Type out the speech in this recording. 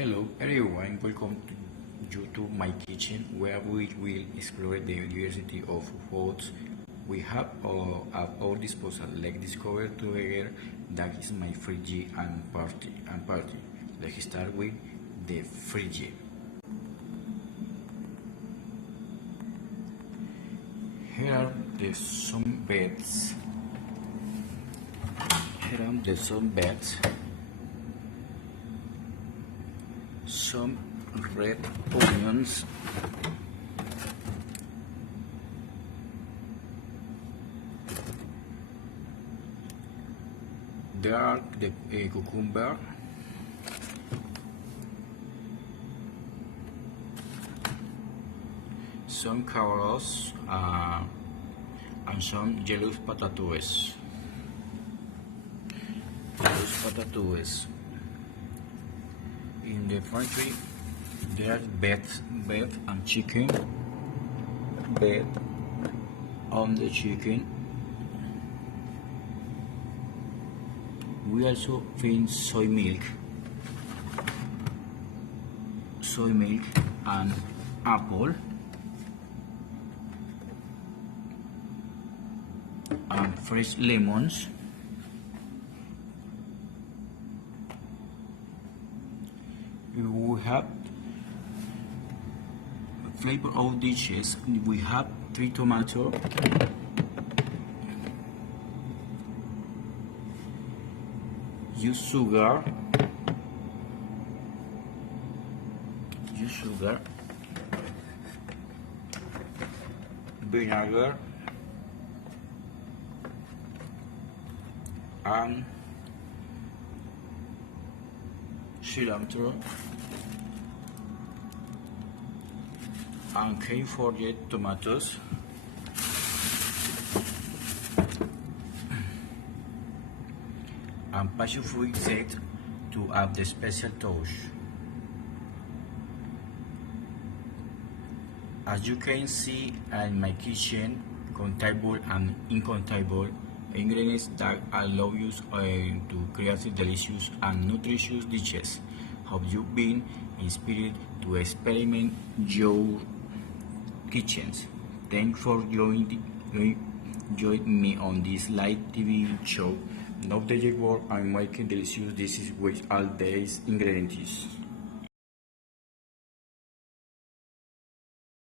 Hello everyone, welcome to my kitchen where we will explore the diversity of foods we have at our disposal. Let's discover together that is my fridge and party. Let's start with the fridge. Here are the some beds. Here are the some beds. Some red onions, there are the cucumber, some carrots, and some yellow potatoes. In the pantry, there are beef and chicken. Beef on the chicken. We also find soy milk and apple and fresh lemons. We have flavor of dishes. We have 3 tomatoes, use sugar, vinegar, and cilantro, and can't forget tomatoes, and passion fruit set to add the special touch. As you can see in my kitchen, countable and incontable ingredients that allow you to create delicious and nutritious dishes. Have you been inspired to experiment your kitchens? Thanks for joining me on this live TV show. Now that you work, I'm making delicious dishes with all these ingredients.